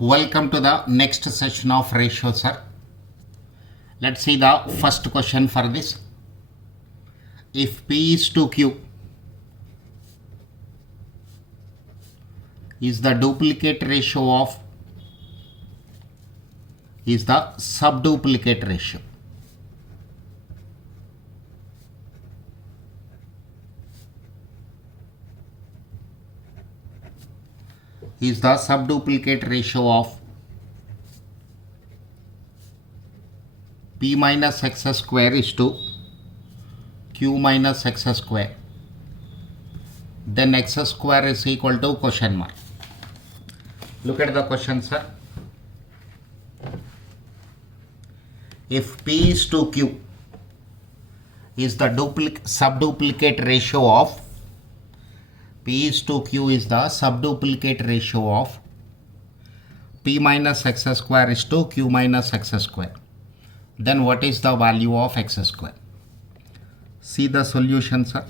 Welcome to the next session of ratio, sir. Let's see the first question for this. If P is to Q is the duplicate ratio of is the subduplicate ratio. Is the subduplicate ratio of P minus x square is to Q minus x square, then x square is equal to question mark. Look at the question, sir. If P is to Q is the subduplicate ratio of P is to Q is the subduplicate ratio of P minus x square is to Q minus x square, then what is the value of x square? See the solution, sir.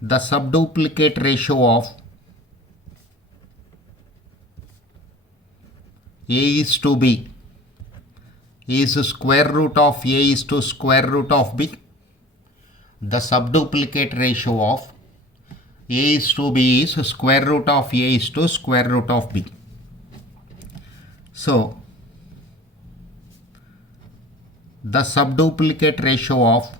The subduplicate ratio of A is to B is square root of A is to square root of B. The subduplicate ratio of A is to B is square root of A is to square root of B. So, the subduplicate ratio of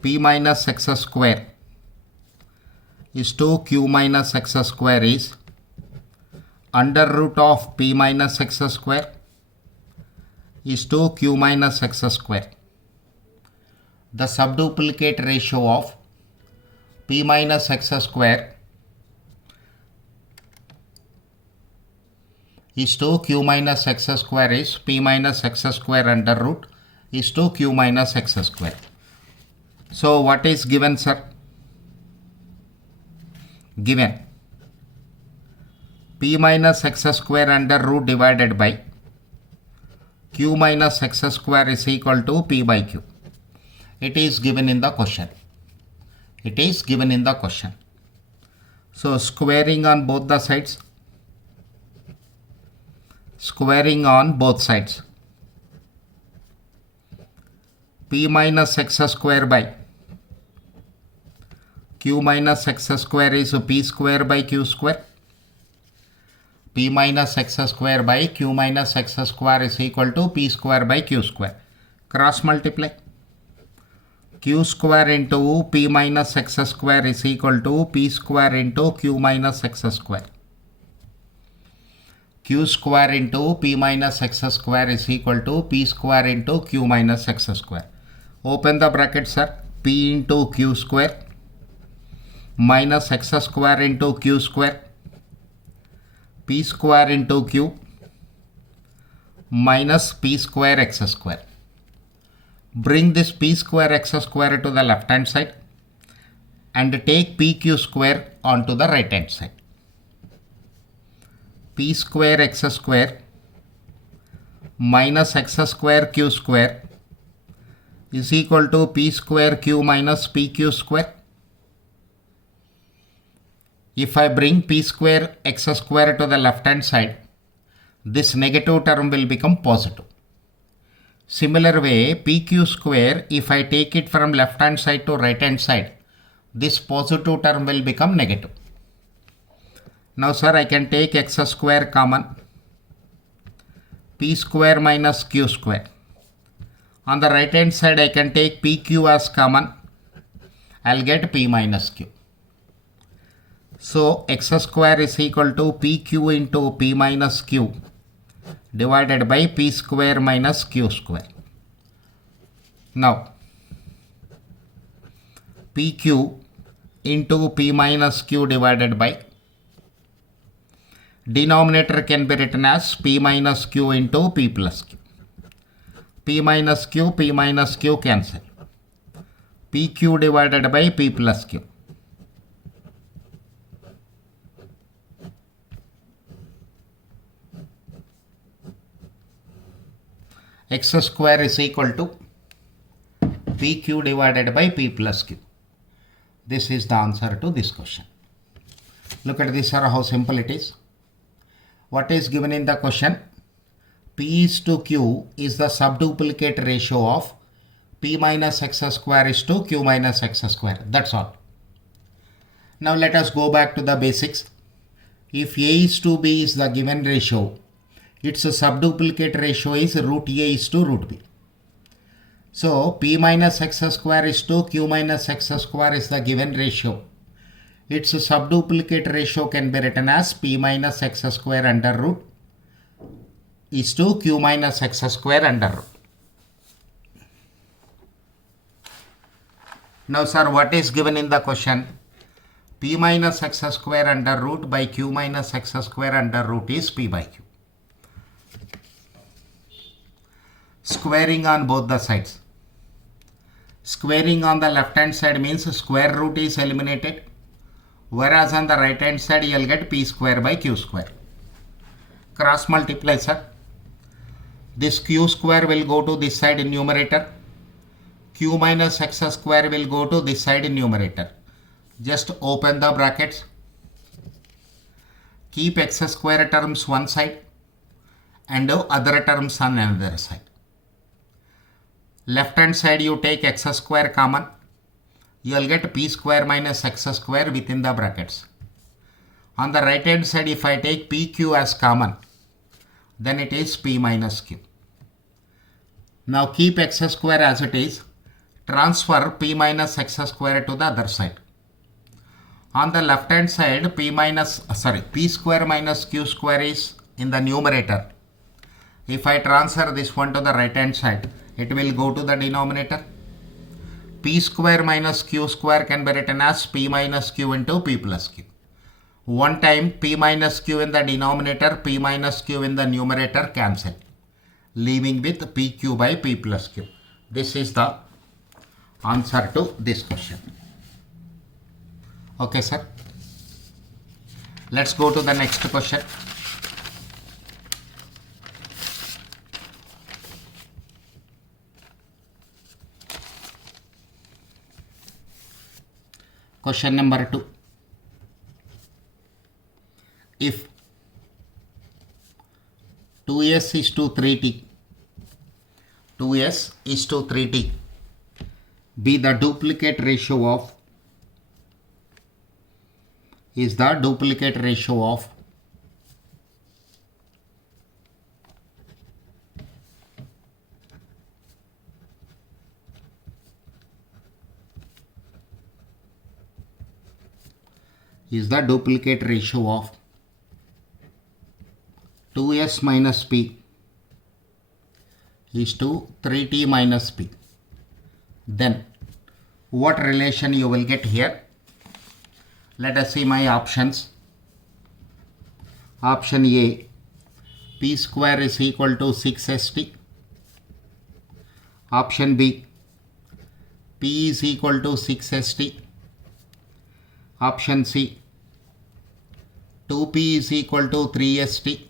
P minus x square is to Q minus x square is under root of P minus x square is to Q minus x square. The subduplicate ratio of P minus x square is to Q minus x square is P minus x square under root is to Q minus x square. So what is given, sir? Given P minus x square under root divided by Q minus x square is equal to P by Q. It is given in the question. It is given in the question. So squaring on both the sides. Squaring on both sides. P minus x square by Q minus x square is P square by Q square. P minus x square by Q minus x square is equal to P square by Q square. Cross multiply. Q square into P minus x square is equal to P square into Q minus x square. Q square into P minus x square is equal to P square into Q minus x square. Open the bracket, sir. P into Q square minus x square into Q square, P square into Q minus P square x square. Bring this P square x square to the left hand side and take PQ square onto the right hand side. P square x square minus x square Q square is equal to P square Q minus PQ square. If I bring P square x square to the left hand side, this negative term will become positive. Similar way, PQ square, if I take it from left hand side to right hand side, this positive term will become negative. Now, sir, I can take x square common. P square minus Q square. On the right hand side, I can take PQ as common. I'll get P minus Q. So x square is equal to PQ into P minus Q divided by P square minus Q square. Now PQ into P minus Q divided by denominator can be written as P minus Q into P plus Q. P minus Q cancel. PQ divided by P plus Q. X square is equal to PQ divided by P plus Q. This is the answer to this question. Look at this, sir, how simple it is. What is given in the question? P is to Q is the subduplicate ratio of P minus x square is to Q minus x square. That's all. Now let us go back to the basics. If A is to B is the given ratio, its subduplicate ratio is root A is to root B. So P minus x square is to Q minus x square is the given ratio. Its subduplicate ratio can be written as P minus x square under root is to Q minus x square under root. Now sir, what is given in the question? P minus x square under root by Q minus x square under root is P by Q. Squaring on both the sides. Squaring on the left hand side means square root is eliminated, whereas on the right hand side you will get P square by Q square. Cross multiply, sir. This Q square will go to this side in numerator. Q minus x square will go to this side in numerator. Just open the brackets. Keep x square terms one side and other terms on another side. Left hand side you take x square common. You will get P square minus x square within the brackets. On the right hand side, if I take PQ as common, then it is P minus Q. Now keep x square as it is. Transfer P minus x square to the other side. On the left hand side, P square minus Q square is in the numerator. If I transfer this one to the right hand side, it will go to the denominator. P square minus Q square can be written as P minus Q into P plus Q. One time P minus Q in the denominator, P minus Q in the numerator cancel, leaving with PQ by P plus Q. This is the answer to this question. Okay, sir. Let's go to the next question. Question number 2. If 2s is to 3t, 2s is to 3t be the duplicate ratio of is the duplicate ratio of is the duplicate ratio of 2s minus p is to 3t minus p. Then what relation you will get here? Let us see my options. Option A, p square is equal to 6st. Option B, p is equal to 6st. Option C, 2p is equal to 3st.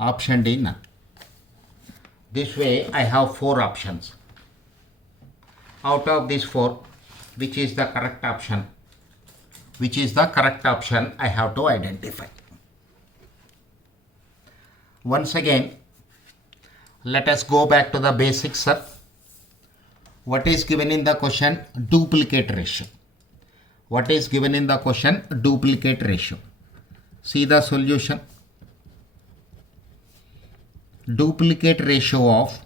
Option D, none. This way I have 4 options. Out of these 4, which is the correct option? Which is the correct option I have to identify. Once again, let us go back to the basics, sir. What is given in the question? Duplicate ratio. What is given in the question? Duplicate ratio. See the solution. Duplicate ratio of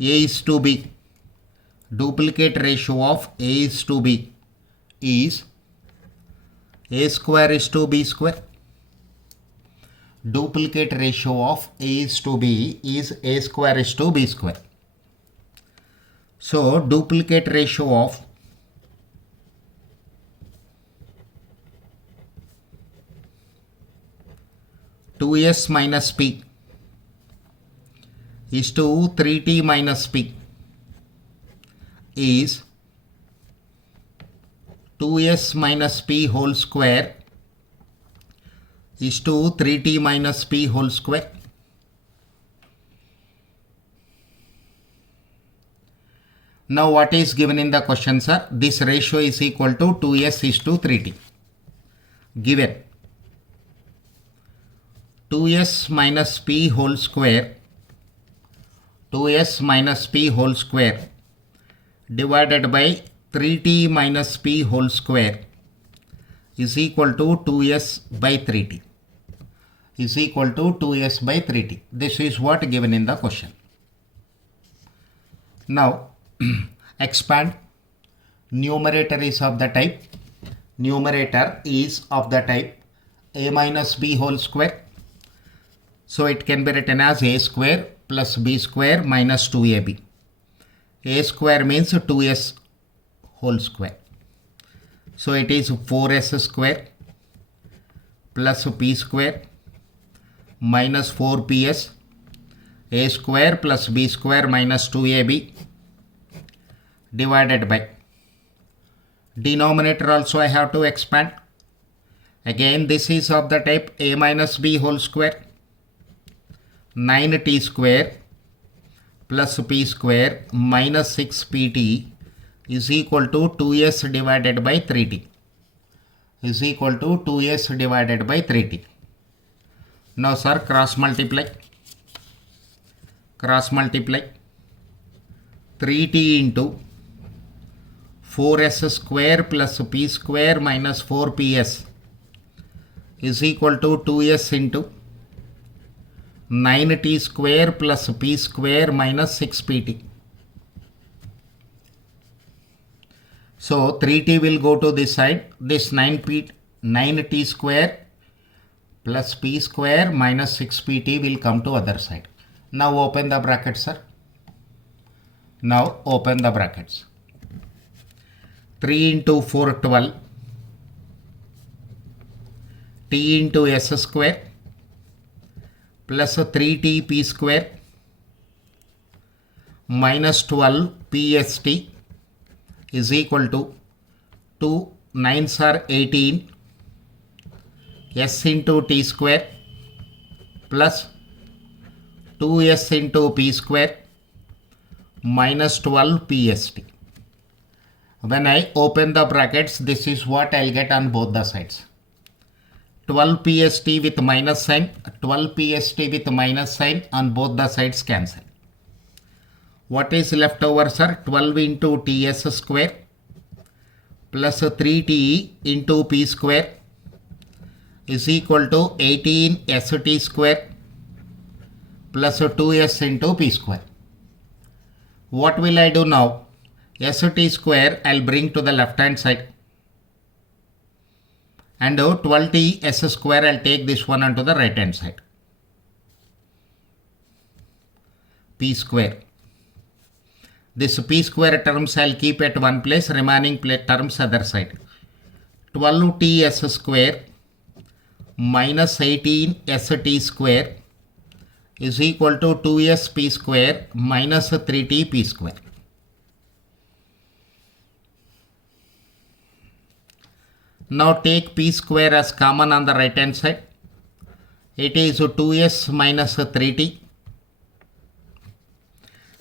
A is to B. Duplicate ratio of A is to B is A square is to B square. Duplicate ratio of A is to B is A square is to B square. So duplicate ratio of two s minus p is to 3t minus p is 2s minus p whole square is to 3t minus p whole square. Now what is given in the question, sir? This ratio is equal to 2s:3t. Given 2s minus p whole square, 2s minus p whole square divided by 3t minus p whole square is equal to 2s by 3t. Is equal to 2s by 3t. This is what given in the question. Now expand. Numerator is of the type a minus b whole square. So it can be written as a square plus b square minus 2ab. A square means 2s whole square. So it is 4s square plus p square minus 4ps, a square plus b square minus 2ab divided by, denominator also I have to expand. Again this is of the type a minus b whole square. 9t square plus p square minus 6pt is equal to 2s divided by 3t. Is equal to 2s divided by 3t. Now sir, cross multiply. 3t into 4s square plus p square minus 4ps is equal to 2s into 9t square plus p square minus 6pt. So 3t will go to this side. This 9t square plus p square minus 6pt will come to other side. Now open the brackets, sir. Now open the brackets. 3 into 4 12, t into s square plus 3t p square minus 12 pst is equal to 2 9s are 18 s into t square plus 2s into p square minus 12 pst. When I open the brackets, this is what I'll get on both the sides. 12 pst with minus sign, 12 pst with minus sign on both the sides cancel. What is left over, sir? 12 into ts square plus 3t into p square is equal to 18 st square plus 2s into p square. What will I do now? st square I'll bring to the left hand side, and 12t s square I'll take this one onto the right hand side. P square. This p square terms I'll keep at one place, remaining terms other side. 12t s square minus 18 st square is equal to 2s p square minus 3t p square. Now take p square as common on the right hand side. It is 2s minus 3t.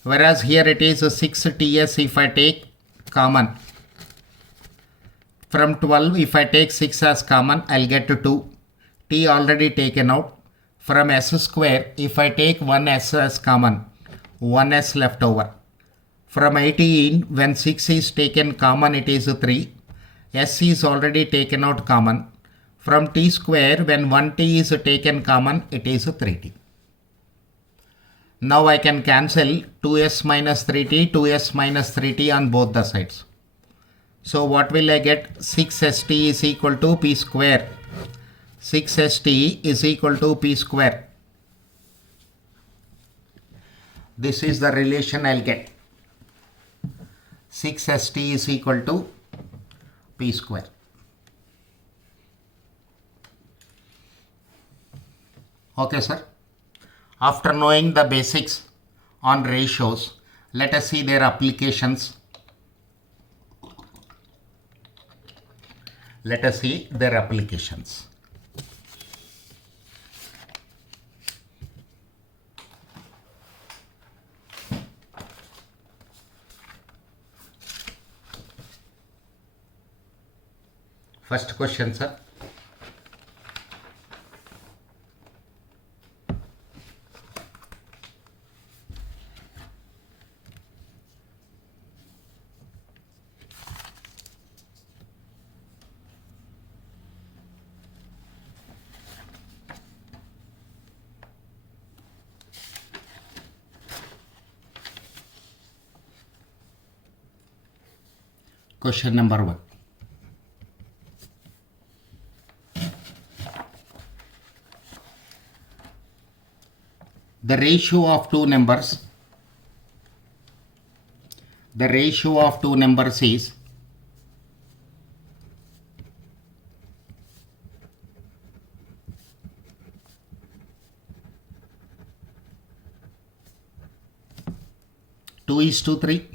Whereas here it is 6ts if I take common. From 12 if I take 6 as common, I'll get to 2. T already taken out. From s square if I take 1s as common, 1s left over. From 18 when 6 is taken common, it is 3. S is already taken out common. From t square when 1t is taken common, it is 3t. Now I can cancel 2s minus 3t, 2s minus 3t on both the sides. So what will I get? 6st is equal to p square. 6st is equal to p square. This is the relation I'll get. 6st is equal to p square. Okay, sir. After knowing the basics on ratios, let us see their applications. Let us see their applications. First question, sir. Question number 1. The ratio of two numbers is two is to 3.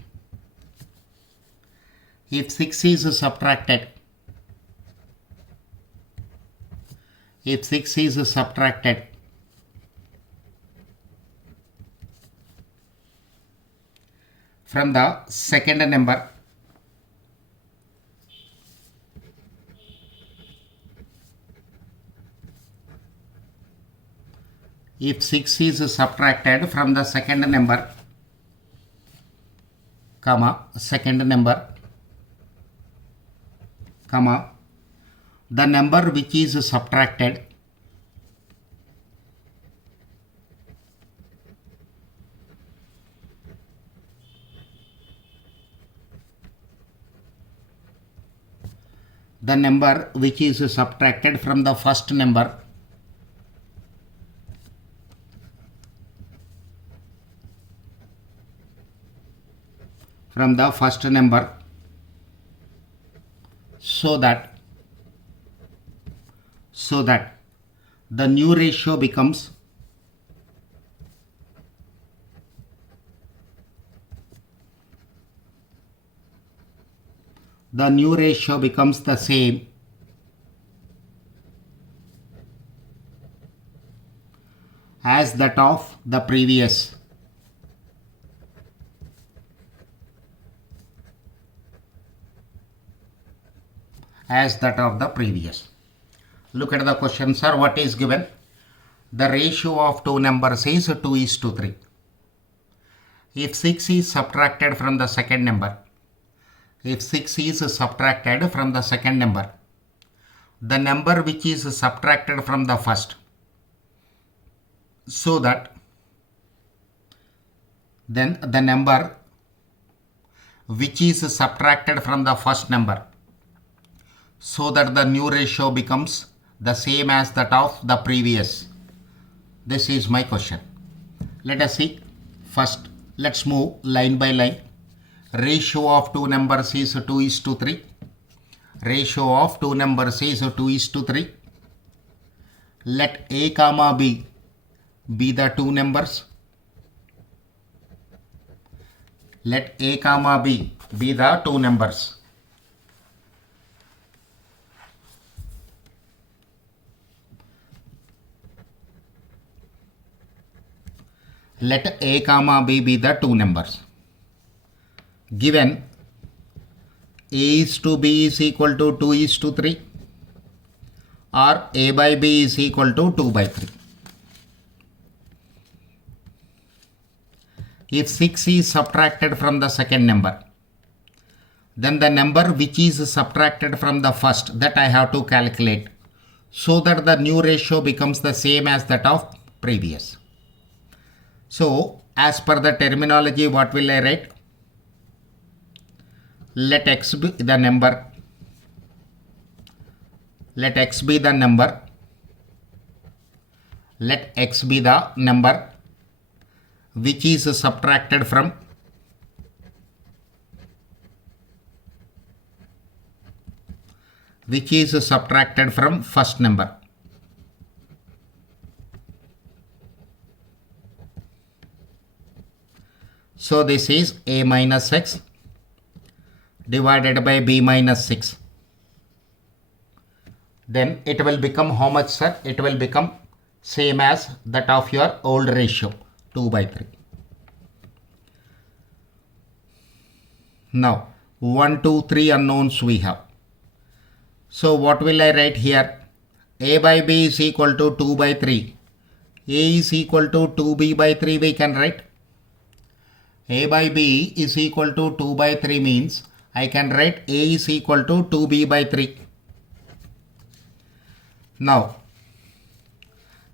If 6 is subtracted from the second number, if 6 is subtracted from the second number, the number which is subtracted from the first number so that the new ratio becomes the same as that of the previous. Look at the question, sir. What is given? The ratio of two numbers is 2 is to 3. If 6 is subtracted from the second number, the number which is subtracted from the first, so that then the number which is subtracted from the first number, so that the new ratio becomes the same as that of the previous. This is my question. Let us see. First, let's move line by line. Ratio of two numbers is 2 is to 3. Let A comma B be the two numbers. Let A comma B be the two numbers. Let A comma B be the two numbers. Given A is to B is equal to 2 is to 3, or A by B is equal to 2 by 3. If 6 is subtracted from the second number, then the number which is subtracted from the first, that I have to calculate, so that the new ratio becomes the same as that of previous. So, as per the terminology, what will I write? Let x be the number. Let x be the number which is subtracted from first number. So this is A minus x divided by B minus 6. Then it will become how much, sir? It will become same as that of your old ratio, 2 by 3. Now 1, 2, 3 unknowns we have. So what will I write here? A by B is equal to 2 by 3. A is equal to 2B by 3 we can write. A by B is equal to 2 by 3 means I can write A is equal to 2B by 3. Now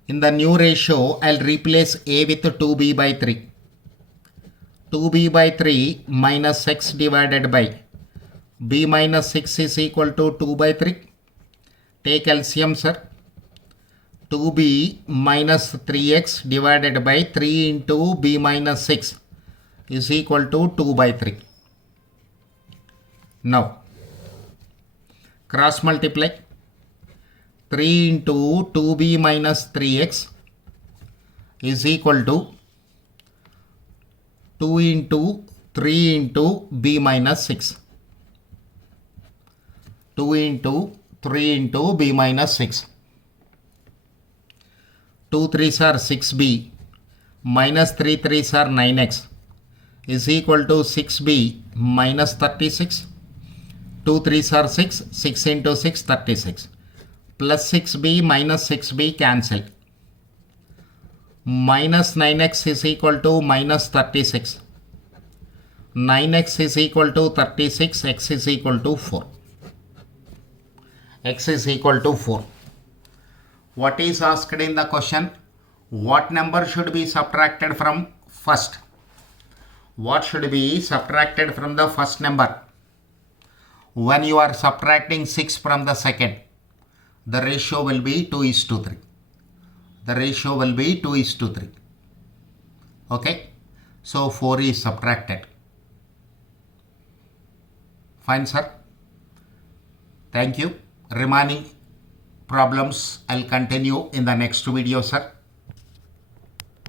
in the new ratio I'll replace A with 2B by 3. 2B by 3 minus 6 divided by B minus 6 is equal to 2 by 3. Take LCM, sir. 2B minus 3x divided by 3 into B minus 6 is equal to 2 by 3. Now cross multiply. 3 into 2B minus 3x is equal to 2 into 3 into B minus 6. 2 into 3 into B minus 6. 2 3s are 6B minus 3 3s are 9x is equal to 6B minus 36. 2 3s are 6, 6 into 6 36 plus 6B minus 6B cancel. Minus 9x is equal to minus 36. 9x is equal to 36, x is equal to 4. X is equal to 4. What is asked in the question? What number should be subtracted from first? What should be subtracted from the first number? When you are subtracting 6 from the second, the ratio will be 2:3. The ratio will be 2:3. Okay? So 4 is subtracted. Fine, sir. Thank you. Remaining problems I'll continue in the next video, sir.